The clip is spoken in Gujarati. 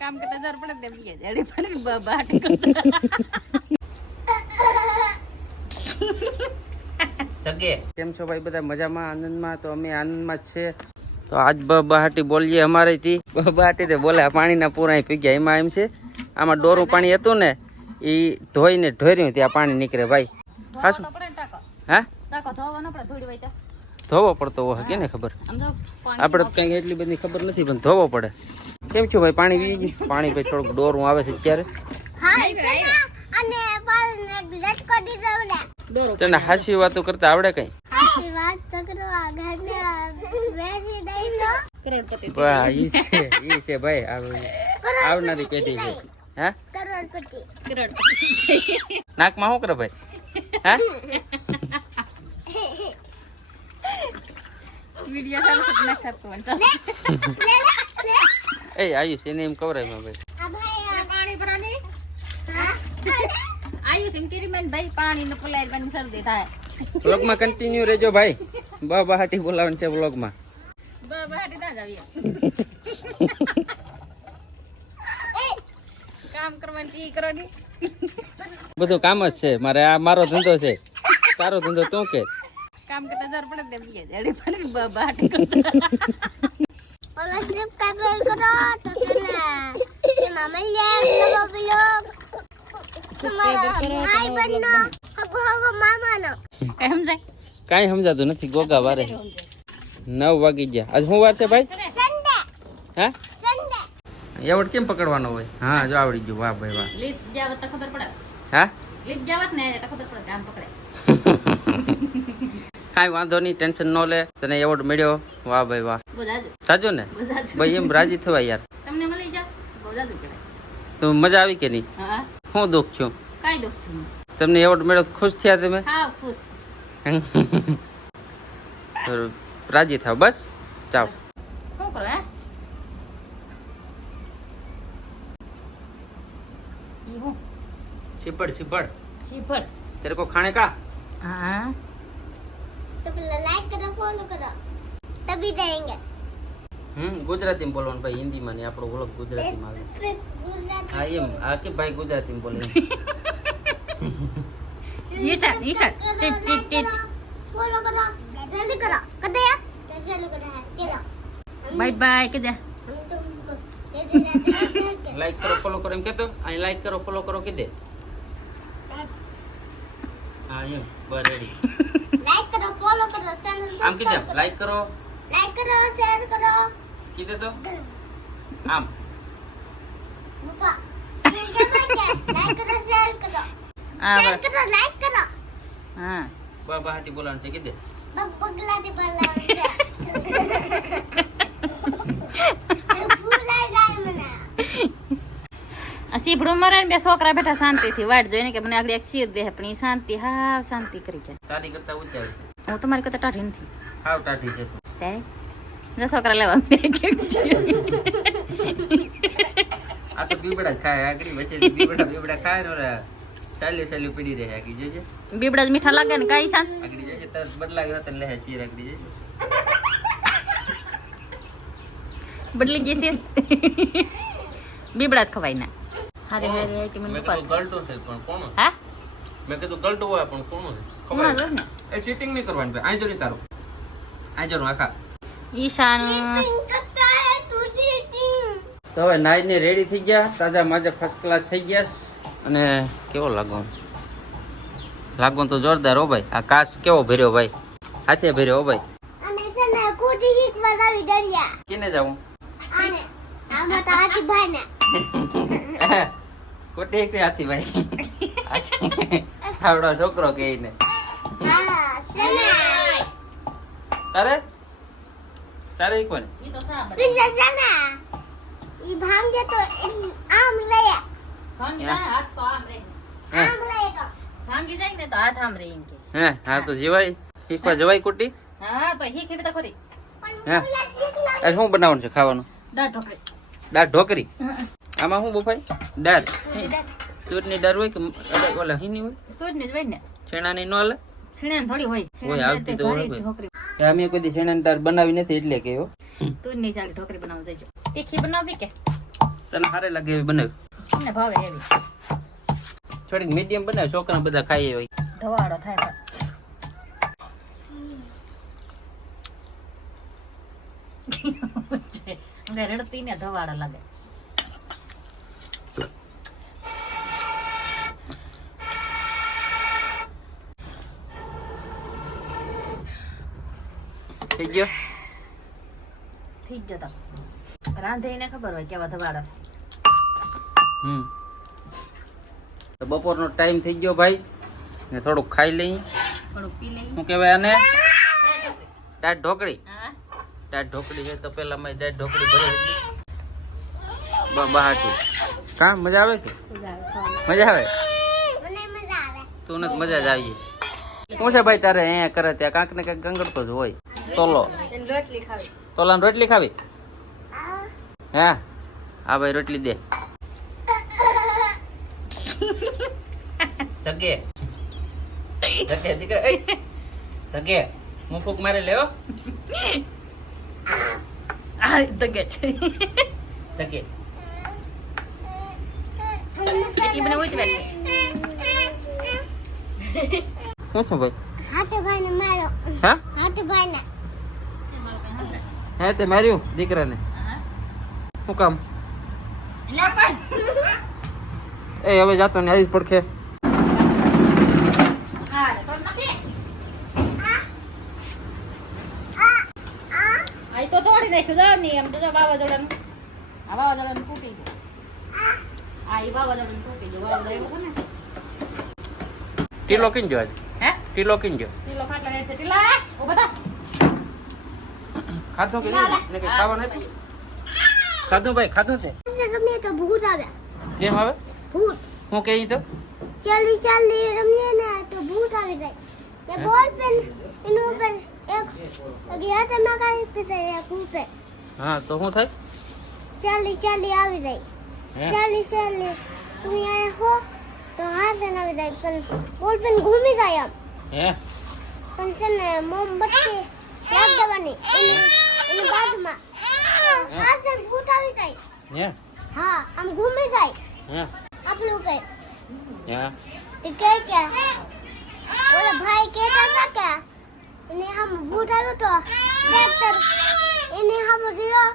કામ કરતા જર પડે તેમ બીજે જડી પડે બાટી કરતા. કેમ છો ભાઈ બધા? મજામાં? આનંદમાં? તો અમે આનંદમાં જ છે. તો આજ બ બહાટી બોલીએ અમારે થી બ બહાટી તે બોલે પાણીના પૂરા પી ગયા એમાં એમ છે આમાં ડોરું પાણી હતું ને એ ધોઈને ઢોર્યું ત્યાં પાણી નીકળે ભાઈ. ટાંકો. હા? ધોવો પડતો હોય કે ને ખબર? આપણે કંઈ એટલી બધી ખબર નથી પણ ધોવો પડે. કેમ છો ભાઈ? પાણી વી ગયું? પાણી ભાઈ થોડુંક ડોરું આવે છે અત્યારે. તને હાસી વાતો કરતા આવડે કઈ? આવનારી પેઢી છે. હા? નાકમાં શું કરે ભાઈ? હા? વિડિયો ચાલુ સાફ કરવાનું લે. એ આયુષ એને એમ કવરાયમાં ભાઈ. આ ભાઈ પાણી ભરાની? હા? આયુષ એમ કરી મેં ભાઈ પાણી નો પલાય બની શરદી થાય. વ્લોગમાં કન્ટિન્યુ રહેજો ભાઈ. બા બહાટી બોલાવન છે વ્લોગમાં બા બહાટી ના જાવી કામ કરવાનું ચી ઈ કરો બધું કામ જ છે. મારે આ મારો ધંધો છે. તારો ધંધો તું કે? કામ કરતા જર પડે તેમ બીજે જડી પડે બા બાટી કરતા. કરો તો નવો બ્લોગ જાય કાંઈ સમજાતું નથી ગોગા વારે. નવ વાગી ગયા. આજ શું વાર છે ભાઈ? હા? એવડ કેમ પકડવાનો હોય? હા જો આવડી ગયું. વાહ ભાઈ વાહ. લીપ જાવત તો ખબર પડે. હા? લીટ જાવત ને તો ખબર પડે આમ પકડે કાંઈ વાંધો નહીં ટેન્શન ન લે. તને એવોર્ડ મળ્યો. વાહ ભાઈ વાહ. બહુ જાજુ સાચું ને બહુ જાજુ ભાઈ એમ રાજી થવાય યાર તમને મળી જા બહુ જાજુ કહેવાય તો મજા આવી કે નહીં હા હું દુઃખ છું કાંઈ દુઃખ થયું તમને એવોર્ડ મળ્યો તો ખુશ થયા તમે હા ખુશ તો રાજી થાવ બસ ચાવ શું કરો હે ઈ હું સિપડ સિપડ ચીપડ તેરે કો ખાણે કા હા तो पहले लाइक करो फॉलो करो तभी देंगे હમ ગુજરાતીમાં બોલવાનું ભાઈ હિન્દીમાં નહીં આપણો ઓળખ ગુજરાતીમાં આવે. હા એમ હા કે ભાઈ ગુજરાતીમાં બોલે. કરો બાય બાય કદે? લાઈક કરો ફોલો કરો એમ કેતો? અહીં લાઈક કરો ફોલો કરો કીધે. હા. એમ બરાડી લાઈક કરો ફોલો કરો આમ કીધે લાઈક કરો. લાઈક કરો શેર કરો. કીધું તો? આમ. બાપા મરે બે છોકરા બેઠા શાંતિ થી વાટ જોઈને કે મને આગળ એક શીર દે પણ શાંતિ હાવ શાંતિ કરી જાય. હું તમારી કરતા ટાઢી નથી. ટાઢી છે તું. જો છોકરા લેવા મેં કેમ છે આ તો બીબડા જ ખાય આગળ વચ્ચે બીબડા બીબડા ખાય ને ઓલા ચાલ્યું ચાલ્યું પડી રહે આગળ જોજે બીબડા જ મીઠા લાગે ને કાંઈ શાંત આગળ જોજે તરત બદલાવી હોત લે ચીર આગળ જોજે બદલી ગઈ છે બીબડા જ ખવાય ના હારે હારે કે મને મેં ઉપાસ છે પણ કોનું હા મેં કીધું ગલટો હોય પણ કોનું છે કોણ ખબર એ સીટિંગ નહીં કરવાની ભાઈ આ જો નહીં તારું આ જો આખા. ઈશાનું. તો હવે નાઈને રેડી થઈ ગયા. તાજા માજા ફર્સ્ટ ક્લાસ થઈ ગયા. અને કેવો લાગો લાગો તો જોરદાર હો ભાઈ. આ કાચ કેવો ભર્યો ભાઈ? હાથે ભર્યો હો ભાઈ. કેને જાવું? કોટે એક હાથી ભાઈ. છોકરો કે તારે? તારે એક કોને ઈ તો સા પીછે છે ને ઈ ભાંગે તો આમ લે ભાંગી હાથ તો આમ રહે. હે. આમ લેગા ભાંગી જાય ને તો હાથ આમ રહે એમ કે. હે હા તો જીવાય. શીખવા જવાય કુટી? હા તો હી તો ખરી. હે. આ શું બનાવવાનું છે ખાવાનું? દાળ ઢોકળી. દાળ ઢોકરી આમાં શું બફાય? દાળ. તુરની દાળ. દાળ હોય કે ઓલા હીની હોય? તુરની જ હોય ને. છેણાની નો હાલે? છીણે થોડી હોય. હોય, આવતી તો હોય અમે કોઈ દી છેણાની બનાવી નથી એટલે કે તું નહીં ચાલે ઢોકળી બનાવું જઈજો તીખી બનાવવી કે? તને સારે લાગે એવી બનાવી. અમને ભાવે એવી. થોડીક મીડિયમ બનાવ છોકરા બધા ખાઈ હોય. ધવાડો થાય રડતી ને ધવાડો લાગે. થઈ ગયો. થઈ જતો રાંધીને ખબર હોય કેવા ધવાડો હમ. તો બપોરનો ટાઈમ થઈ ગયો ભાઈ. ને થોડુંક ખાઈ લઈ. થોડુંક પી લઈ. શું કહેવાય આને? દાળ ઢોકળી. હા. દાળ ઢોકળી છે તો પેલા મેં દાળ ઢોકળી ભરી બહાટી કા? મજા આવે કે? મજા આવે મને મજા આવે. તું મજા જ આવી શું છે ભાઈ તારે અહીંયા કરે ત્યાં કાંક ને કાંક ગંગડતો જ હોય. તોલો. તોલા તોલાની રોટલી ખાવી? હે? હા ભાઈ રોટલી દે. ધગે ધગે દીકરા ધગે હું ફૂક મારે લેવો આ તગે છે. ધગે એટલી મને ઉતરે છે. શું છે ભાઈ? હાથે ભાઈને મારો. હા? હાથે ભાઈને હે તે માર્યું દીકરાને. શું કામ? એ હવે જાતો ને આવી જ પડખે તો નથી. આ તો તોડી નાખ્યું. જાવની એમ તો વાવાઝોડાનું. આ વાવાઝોડાનું તૂટી ગયું. આ ઈ વાવાઝોડાનું તૂટી ગયું. વાવાઝોડું ને. ટીલો કીન જો આજ? હે કિન જો કિલો ખાટલા રેડ છે ટીલા ઓ બતા ખાધો કે નહીં? ને કે ખાવાનું હતું ખાધું ભાઈ ખાધું છે? રમીએ તો ભૂત આવે કેમ આવે? ભૂત હું કહી તો ચાલી ચાલી રમીએ ને તો? ભૂત આવી જાય ને બોલ પેન એનું ઉપર એક ગયા તમે કાઈ પીસે એક ઉપર હા તો શું થાય? ચાલી ચાલી આવી જાય ચાલી. ચાલી તમે આયા હો તો હાથ આવી જાય પણ બોલ પેન ઘૂમી જાય આમ. હે? પણ છે ને મોમબત્તી લાગ દેવાની એની બાજુમાં. ભૂત જાય. હે? હા આમ ઘૂમી જાય. હે? આપણું ઉપર હે? તે કે કે ઓલા ભાઈ કહેતા હતા કે એને હમ ભૂત આવ્યો તો ડોક્ટર એને હમ રહ્યો